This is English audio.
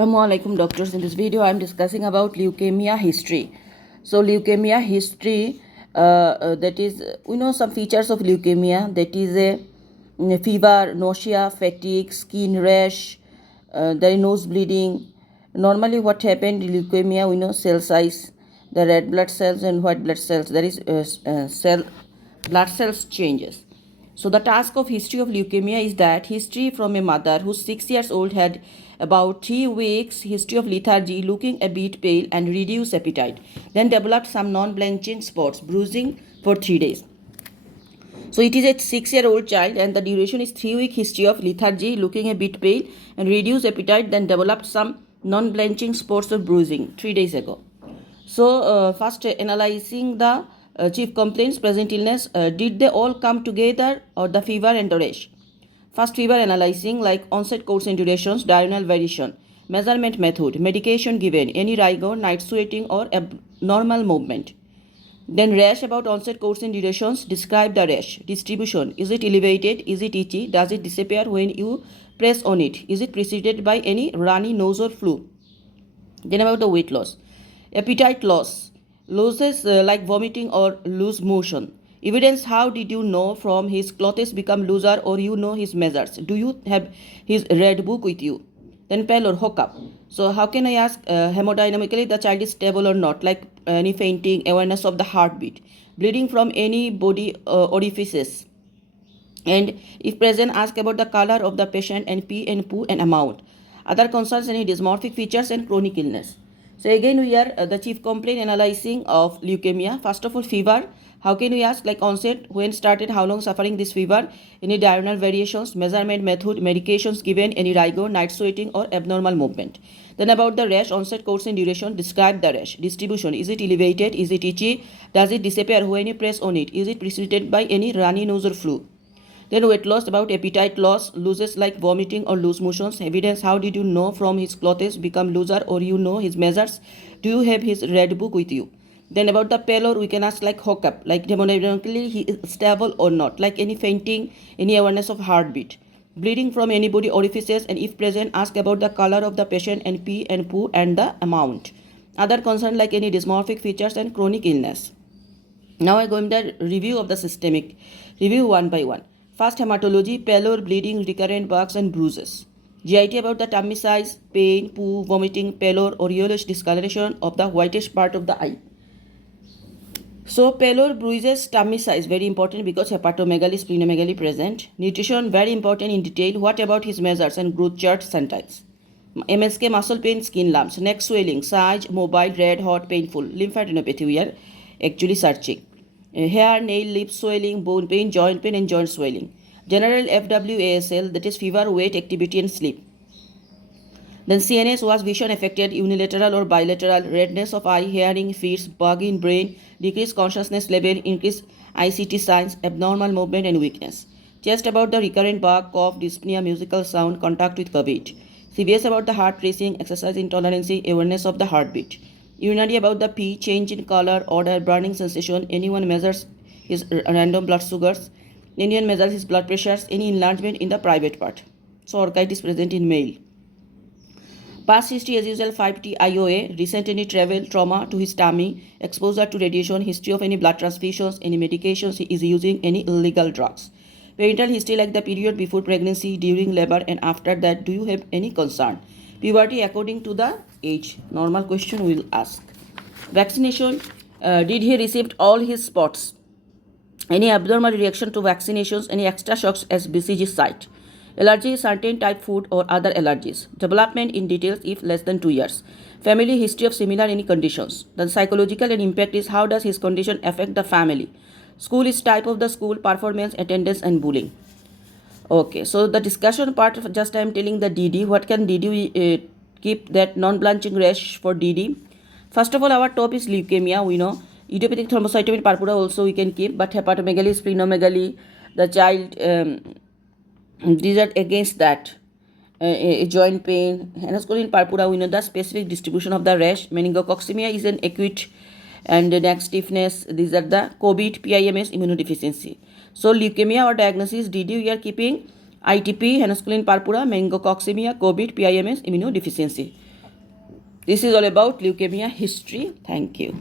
Assalamualaikum doctors. In this video I am discussing about leukemia history. So leukemia history, that is, we know some features of leukemia, that is a fever, nausea, fatigue, skin rash, there is nose bleeding. Normally what happened in leukemia, we know cell size, the red blood cells and white blood cells, there is blood cells changes. So the task of history of leukemia is that history from a mother who 6 years old had about 3 weeks history of lethargy, looking a bit pale and reduced appetite, then developed some non-blanching spots, bruising for 3 days. So it is a 6-year-old child and the duration is 3-week history of lethargy, looking a bit pale and reduced appetite, then developed some non-blanching spots of bruising 3 days ago. So first analyzing the chief complaints, present illness, did they all come together or the fever and the rash? First fever analyzing like onset course and durations, diurnal variation, measurement method, medication given, any rigor, night sweating or abnormal movement. Then rash, about onset course and durations, describe the rash. Distribution, is it elevated, is it itchy, does it disappear when you press on it, is it preceded by any runny nose or flu? Then about the weight loss. Appetite loss, losses like vomiting or loose motion. Evidence, how did you know from his clothes become looser or you know his measures? Do you have his red book with you? Then pale or hookup. So how can I ask hemodynamically the child is stable or not, like any fainting, awareness of the heartbeat, bleeding from any body orifices. And if present, ask about the color of the patient and pee and poo and amount. Other concerns, any dysmorphic features and chronic illness. So again we are the chief complaint analyzing of leukemia. First of all, fever. How can we ask, like onset, when started, how long suffering this fever, any diurnal variations, measurement method, medications given, any rigor, night sweating or abnormal movement. Then about the rash, onset, course and duration, describe the rash. Distribution, is it elevated, is it itchy, does it disappear when you press on it, is it preceded by any runny nose or flu? Then weight loss, about appetite loss, loses like vomiting or loose motions. Evidence, how did you know from his clothes become looser or you know his measures? Do you have his red book with you? Then about the pallor, we can ask like hookup, like demonically he is stable or not, like any fainting, any awareness of heartbeat, bleeding from any body orifices, and if present, ask about the color of the patient and pee and poo and the amount. Other concern like any dysmorphic features and chronic illness. Now I go in the review of the systemic. Review one by one. First, hematology, pallor, bleeding, recurrent bugs and bruises. GIT, about the tummy size, pain, poo, vomiting, pallor or yellowish discoloration of the whitish part of the eye. So pallor, bruises, tummy size, very important because hepatomegaly, splenomegaly present. Nutrition, very important in detail. What about his measures and growth chart sentence? MSK, muscle pain, skin lumps, neck swelling, size, mobile, red, hot, painful, lymphadenopathy, we are actually searching. Hair, nail, lip swelling, bone pain, and joint swelling. General FWASL, that is fever, weight, activity and sleep. Then CNS was vision affected, unilateral or bilateral, redness of eye, hearing, fits, bug in brain, decreased consciousness level, increased ICT signs, abnormal movement and weakness. Chest, about the recurrent bug, cough, dyspnea, musical sound, contact with COVID. CVS, about the heart racing, exercise intolerance, awareness of the heartbeat. Urinary, about the pee, change in color, odor, burning sensation. Anyone measures his random blood sugars. Anyone measures his blood pressures, any enlargement in the private part. So orchitis present in male. Past history as usual, 5T IOA, recent any travel, trauma to his tummy, exposure to radiation, history of any blood transfusions, any medications he is using, any illegal drugs. Parental history like the period before pregnancy, during labor and after that, do you have any concern? Puberty according to the age. Normal question we will ask. Vaccination, did he receive all his spots? Any abnormal reaction to vaccinations, any extra shocks as BCG site. Allergy, certain type food or other allergies. Development in details if less than 2 years. Family history of similar any conditions. The psychological and impact is how does his condition affect the family. School is type of the school, performance, attendance and bullying. Okay, so the discussion part, just I am telling the DD. What can DD keep that non-blanching rash for DD? First of all, our top is leukemia, we know. Idiopathic thrombocytopenia purpura also we can keep, but hepatomegaly, splenomegaly, the child, these are against that. Joint pain, henascolin purpura, we know the specific distribution of the rash. Meningococcemia is an acute and neck stiffness. These are the COVID, PIMS, immunodeficiency. So leukemia or diagnosis, DD we are keeping ITP, Henusculin purpura, meningococcemia, COVID, PIMS, immunodeficiency. This is all about leukemia history. Thank you.